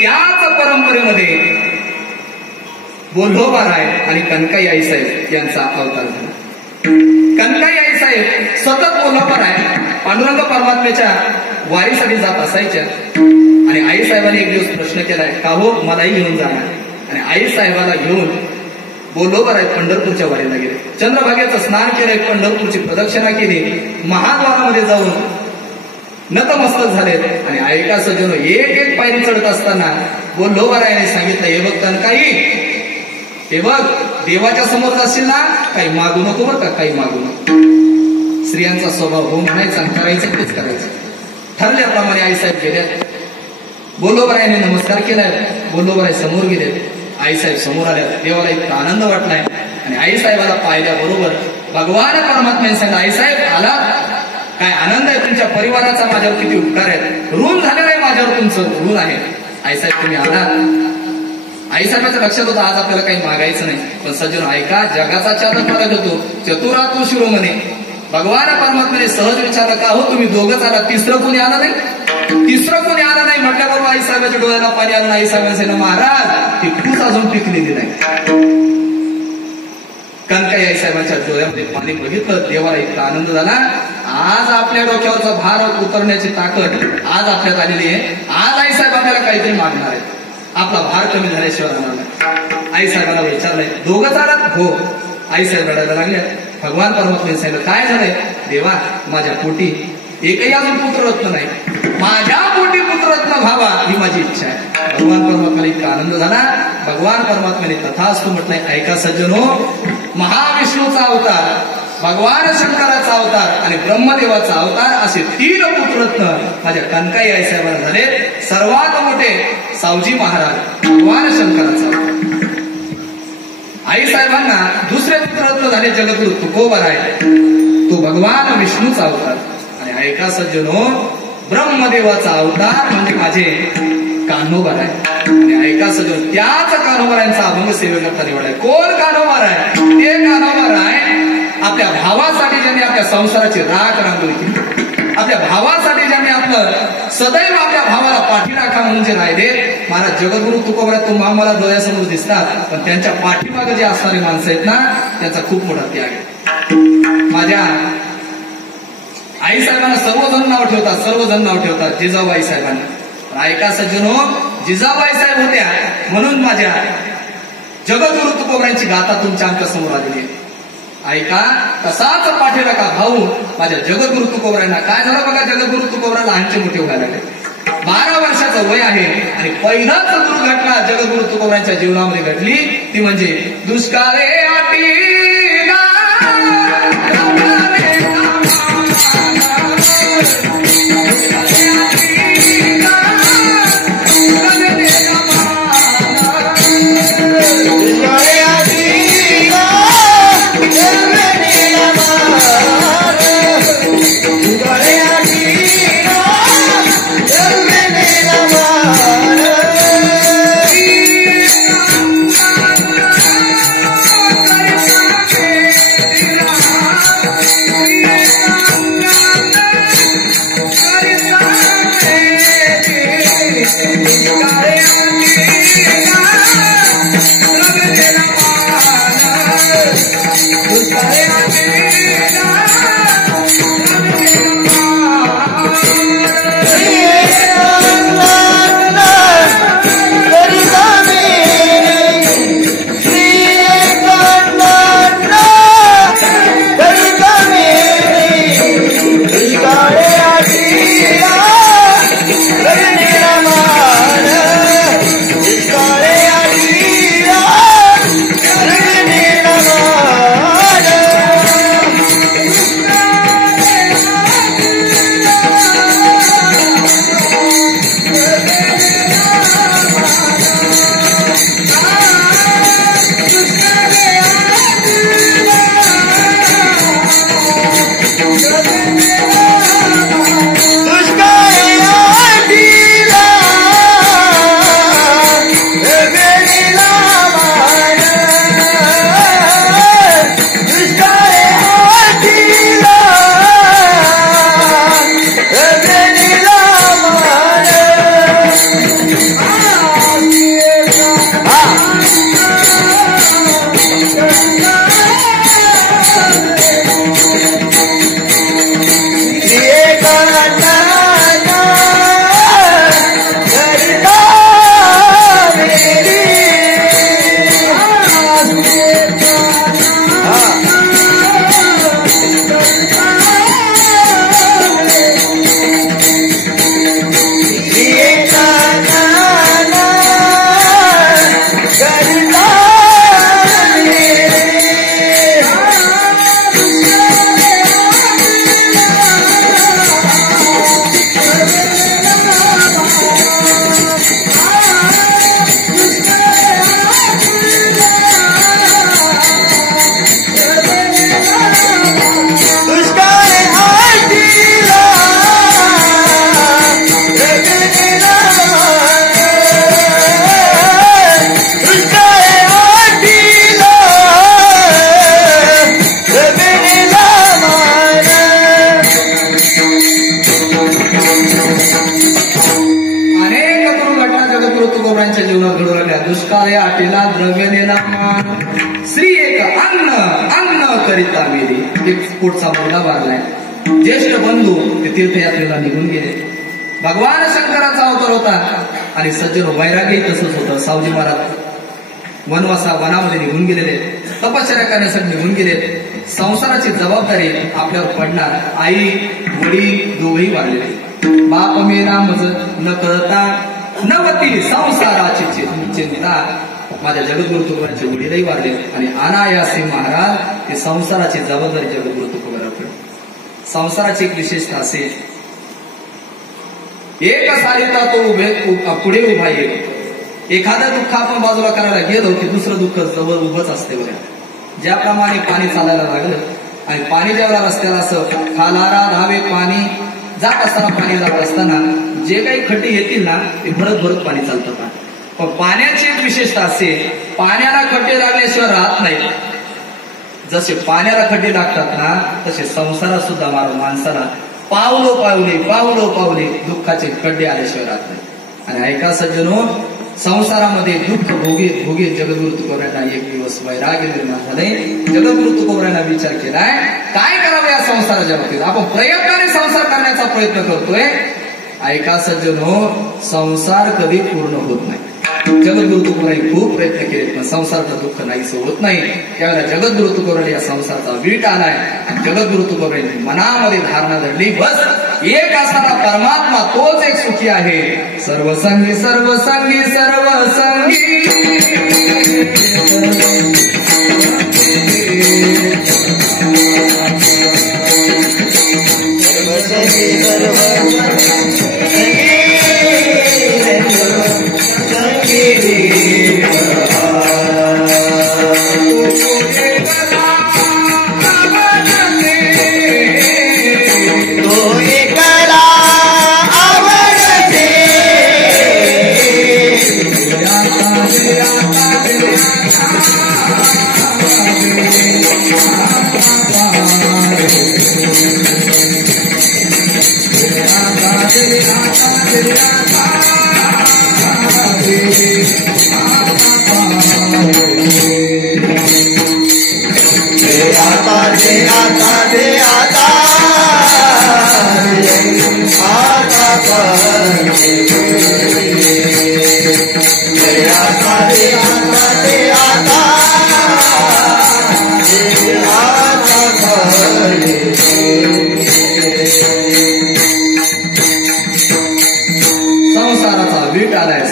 त्याच परंपरेमध्ये बोल्होबाराय आणि कनकाई आईसाहेब यांचा अवतार झाला. कनकाई आईसाहेब सतत बोल्होबाराय पांडुरंग परमात्म्याच्या वारीसाठी जात असायच्या आणि आईसाहेबांनी एक दिवस प्रश्न केलाय, का हो मलाही घेऊन जाणार. आणि आईसाहेबाला घेऊन बोल्होबाराय पंढरपूरच्या वारीला गेले. चंद्रभागेचं स्नान केलंय, पंढरपूरची प्रदक्षिणा केली, महाद्वारामध्ये जाऊन नतमस्तक झालेत. आणि ऐका सज्जनो, एक एक पायरी चढत असताना बोल्होबारायने सांगितलं, हे बघ कनकाई, हे बघ देवाच्या समोर जाशील ना, काही मागू नको बरं का, काही मागू नको. स्त्रियांचा स्वभाव हो म्हणायचा, करायचं तेच करायचं. ठरल्याप्रमाणे आईसाहेब गेल्या. बोल्होबारायने नमस्कार केलाय, बोल्होबाराय समोर गेले. आईसाहेब समोर आल्या. देवाला इतका आनंद वाटलाय आणि आईसाहेबाला पाहिल्याबरोबर भगवान परमात्म्याने सांगितलं, आईसाहेब आलात, काय आनंद आहे, तुमच्या परिवाराचा माझ्यावर किती उपकार आहेत, ऋण झालेलं आहे माझ्यावर, तुमचं ऋण आहे. आईसाहेब तुम्ही आलात. आईसाहेबाच्या लक्षात होतं आज आपल्याला काही मागायचं नाही. पण सज्जन ऐका, जगाचा चालक मार्ग होतो, चतुरा तू शिरोमणे. भगवान परमात्म्याने सहज विचारलं, का हो तुम्ही दोघंच आला, तिसरं कोणी आलं नाही, तिसरं कोणी आलं नाही म्हटल्याबरोबर आईसाहेबाच्या डोळ्याला पाणी आलं. आईसाहेबांनी सांगितलं, महाराज ती पूस अजून पिकलेली नाही. कनकाई आईसाहेबांच्या डोळ्यामध्ये पाणी बघितलं, देवाला इतका आनंद झाला. आज आपल्या डोक्यावरचा भार उतरण्याची ताकद आज आपल्यात आलेली आहे. आज आईसाहेब आपल्याला काहीतरी मागणार आहेत, आपला भार कमी झाल्याशिवाय राहणार नाही. आईसाहेबांना विचारलंय, दोघंच आलात? हो. आईसाहेब रडायला लागल्या. भगवान परमात्म्याने सांगितलं, काय झालंय? देवा, माझ्या पोटी एकही अजून पुत्ररत्न नाही, माझ्या पोटी पुत्ररत्न व्हावा ही माझी इच्छा आहे. भगवान परमात्म्याला इतका आनंद झाला. भगवान परमात्म्याने तथास्तु म्हटलंय. ऐका सज्जनो, महाविष्णूचा अवतार, भगवान शंकराचा अवतार आणि ब्रह्मदेवाचा अवतार असे 3 पुत्ररत्न माझ्या कनकाई आईसाहेबांना झाले. सर्वात मोठे सावजी महाराज, भगवान शंकराचा अवतार. आईसाहेबांना दुसरे पुत्ररत्न झाले जगद्गुरु तुकोबाराय, तो भगवान विष्णूचा अवतार. आणि ऐका सज्जनो, ब्रह्मदेवाचा अवतार म्हणजे माझे कान्होबाराय. आणि ऐका सज्जनो, त्याच कान्होबारायांचा अभंग सेवेकरता निवडलाय. कोण कान्होबाराय? ते कान्होबाराय आपल्या भावासाठी ज्यांनी आपल्या संसाराची राख रांगोळी केली, आपल्या भावासाठी ज्यांनी आपलं सदैव आपल्या भावाला पाठीराखा म्हणून जे राहिले. महाराज जगद्गुरु तुकोबाराय तुम्ही आम्हाला डोळ्यासमोर दिसतात, पण त्यांच्या पाठीमागे जे असणारी माणसं आहेत ना, त्यांचा खूप मोठा त्याग आहे. माझ्या आईसाहेबांना सर्वजण नाव ठेवतात, सर्वजण नाव ठेवतात जिजाबाई साहेबांना. ऐका सज्जनो, जिजाबाई साहेब होत्या म्हणून माझ्या जगद्गुरु तुकोबारायांची गाथा तुमच्या आमच्या समोर आलेली आहे. ऐका, तसाच पाठीराखा भाऊ माझ्या जगद्गुरु तुकोबारायांना. काय झालं बघा, जगद्गुरु तुकोबाराय लहानचे मोठे व्हायला लागले. 12 वर्षाचं वय आहे आणि पहिलाच दुर्घटना जगद्गुरु तुकोबारायांच्या जीवनामध्ये घडली, ती म्हणजे दुष्काळे आटीला Hare तुकोबरायांच्या जीवनात घडू लागल्या. दुष्काळ आटेला द्रव्य नेला मान, श्री एक अन्न अन्न करिता मेली. एक पुढचा मुलगा वारलाय. ज्येष्ठ बंधू ते तीर्थयात्रेला निघून गेले. भगवान शंकराचा अवतार होता आणि सज्जन वैराग्य तसंच होतं. सावजी महाराज वनामध्ये निघून गेलेले, तपश्चर्या करण्यासाठी निघून गेले. संसाराची जबाबदारी आपल्यावर पडणार. आई वडील दोघेही वाढलेले. बाप मेला मज न कळता नवती संसाराची चिंता. माझ्या जगद्गुरु तुकोबरांचे वडीलही वाढले आणि अनायासी महाराज हे संसाराची जबाबदारी जगद्गुरु तुकोबरांकडे. संसाराची एक विशेषता असे, एक सारिता तो पुढे उभा येईल. एखादं दुःख आपण बाजूला करायला गेलो की दुसरं दुःख जवळ उभंच असते बघा. ज्याप्रमाणे पाणी चालायला लागलं आणि पाणी जेवढा रस्त्याला असं खालारा धावे पाणी जात असताना, पाणी जात असताना जे काही खड्डे येतील ना ते भरत भरत पाणी चालतं. पण पाण्याची एक विशेषता असे, पाण्याला खड्डे लागल्याशिवाय राहत नाही. जसे पाण्याला खड्डे लागतात ना तसे संसारात सुद्धा माणसाला पावलो पावले दुःखाचे खड्डे आल्याशिवाय राहत नाही. आणि ऐका सज्जनो, संसारामध्ये दुःख भोगीत जगद्गुरु तुकोबरायांना एक दिवस वैराग्य निर्माण झाले. जगद्गुरु तुकोबरायांना विचार केलाय काय करावं या संसाराच्या बाबतीत. आपण प्रयत्नाने संसार करण्याचा प्रयत्न करतोय. ऐका सज्जनो, संसार कधी पूर्ण होत नाही. जगद्गुरु तुकोबरायांनी खूप प्रयत्न केले पण संसाराचं दुःख नाहीच होत नाही. त्यावेळेला जगद्गुरु तुकोबरायांनी या संसाराचा वीट आलाय आणि जगद्गुरु तुकोबरायांनी मनामध्ये धारणा धरली, बस एक असणारा परमात्मा तोच एक सुखी आहे. सर्वसंगी सर्वसंगी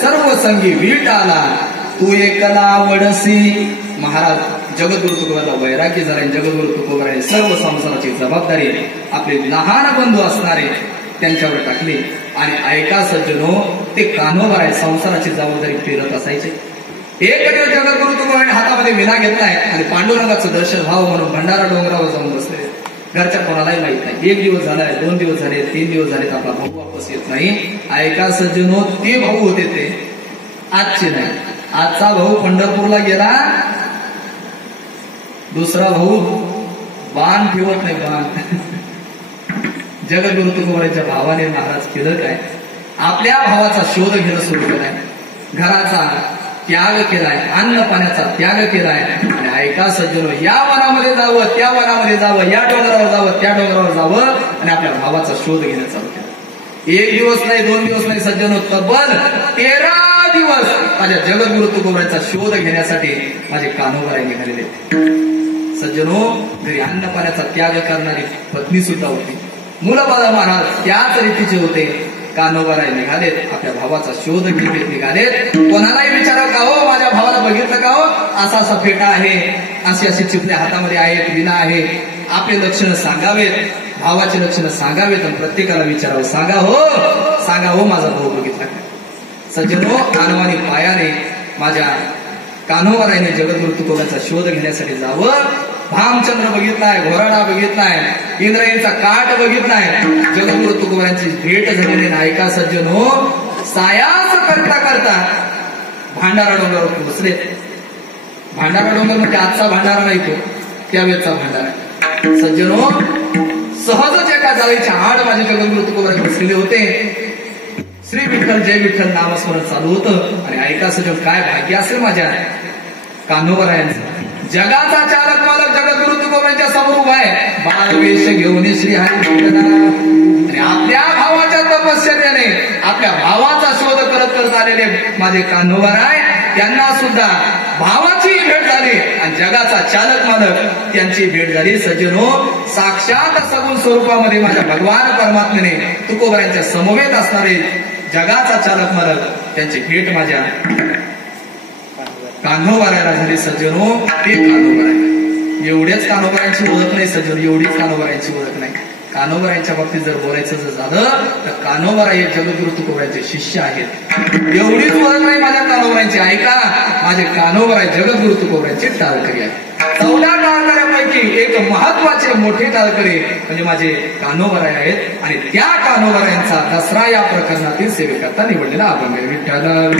सर्वसंगी वीट आला तू एकला आवडसी. महाराज जगद्गुरु तुकोबराला वैराग्य झाला. जगद्गुरु तुकोबराने सर्व संसाराची जबाबदारी आपले लहान बंधू असणारे त्यांच्यावर टाकली. आणि ऐका सज्जनो, ते कान्होबा आहे संसाराची जबाबदारी फिरत असायचे. एक दिवस जगद्गुरु तुकोबराने हातामध्ये विना घेतलाय आणि पांडुरंगाचं दर्शन व्हावं म्हणून भंडारा डोंगरावर जाऊन बसले. घरच्या कोणालाही माहित नाही. एक दिवस झालाय, 2 दिवस झाले, 3 दिवस झाले, आपला भाऊ वापस येत नाही. ऐका सज्जनो, ते भाऊ होते ते आजचे नाही. आजचा भाऊ पंढरपूरला गेला, दुसरा भाऊ बाण ठेवत नाही. बाण जगद्गुरु तुकोबराच्या भावाने महाराज केलं काय, आपल्या भावाचा शोध घेणं सुरू केलाय. घराचा त्याग केलाय, अन्न पाण्याचा त्याग केलाय. आणि ऐका सज्जनो, या वनामध्ये जावं, त्या वनामध्ये जावं, या डोंगरावर जावं, त्या डोंगरावर जावं आणि आपल्या भावाचा शोध घेणं चालू केला. 1 दिवस नाही, 2 दिवस नाही सज्जनो, तब्बल 13 दिवस माझ्या जगद्गुरु तुकोबराचा शोध घेण्यासाठी माझे कान्होबा निघालेले. सज्जनो, घरी अन्न पाण्याचा त्याग करणारी पत्नी सुद्धा होती. मुलं बाळा महाराज त्याच रीतीचे होते. कान्होबा निघालेत, आपल्या भावाचा शोध घेत निघालेत. कोणालाही विचारा का हो माझ्या भावाला बघितलं का हो, असा असा फेटा आहे, अशी अशी चिपल्या हातामध्ये आहेत, विना आहे. आपले लक्षणं सांगावेत, भावाचे लक्षणं सांगावेत आणि प्रत्येकाला विचारावं, सांगा हो माझा भाऊ बघितला का. सज्जनो, कानवानी पायाने माझ्या कान्होबाने जगद्गुरु तुकोबराचा शोध घेण्यासाठी जावं. भामचंद्र बघितलाय, घोराडा बघितलाय, इंद्रायणीचा काठ बघितलाय. जगद्गुरु तुकोबरांची भेट झालेली. ऐका सज्जनो, सायास करता करता भांडारा डोंगरावर पोहोचले. भांडारा डोंगर म्हणजे आजचा भांडारा नाही, तो त्यावेळेचा भांडारा. सज्जनो, सहजच एका जाळीच्या आड माझे जगद्गुरु तुकोबराज बसलेले होते. श्री विठ्ठल जय विठ्ठल नामस्मरण चालू होतं. आणि ऐका सजन काय भाग्य असेल माझ्या कान्होबरायांचं. जगाचा चालक मालक जगद्गुरु तुकोबांच्या समोर उभा आहे, बाळवेश घेऊन श्री हरी. आणि आपल्या भावाच्या तपश्चर्याने आपल्या भावाचा शोध करत करत आलेले माझे कान्होबराय, त्यांना सुद्धा भावाची भेट झाली आणि जगाचा चालक मालक त्यांची भेट झाली. सज्जनो, साक्षात सगुण स्वरूपामध्ये माझ्या भगवान परमात्म्याने तुकोबांच्या समवेत असणारे जगाचा चालक मालक त्यांची भेट माझ्या कान्होबरायला झाली. सज्जनो, ते कान्होबराय. एवढेच कान्होबरायांची ओळख नाही सज्जनो, एवढीच कान्होबरायांची ओळख नाही. कान्होबरायांच्या बाबतीत जर बोलायचं जर झालं तर कान्होबरा हे जगद्गुरु तुकोबांचे शिष्य आहेत. एवढीच ओळख नाही माझ्या कान्होबरायांची. ऐका, माझे कान्होबरा जगद्गुरु तुकोबांचे टाळकरी आहेत. 14 टाळकऱ्यापैकी एक महत्वाचे मोठे टाळकरी म्हणजे माझे कान्होबराय आहेत. आणि त्या कान्होबरायांचा दसरा या प्रकरणातील सेवेकरता निवडलेला अभंग विठ्ठल.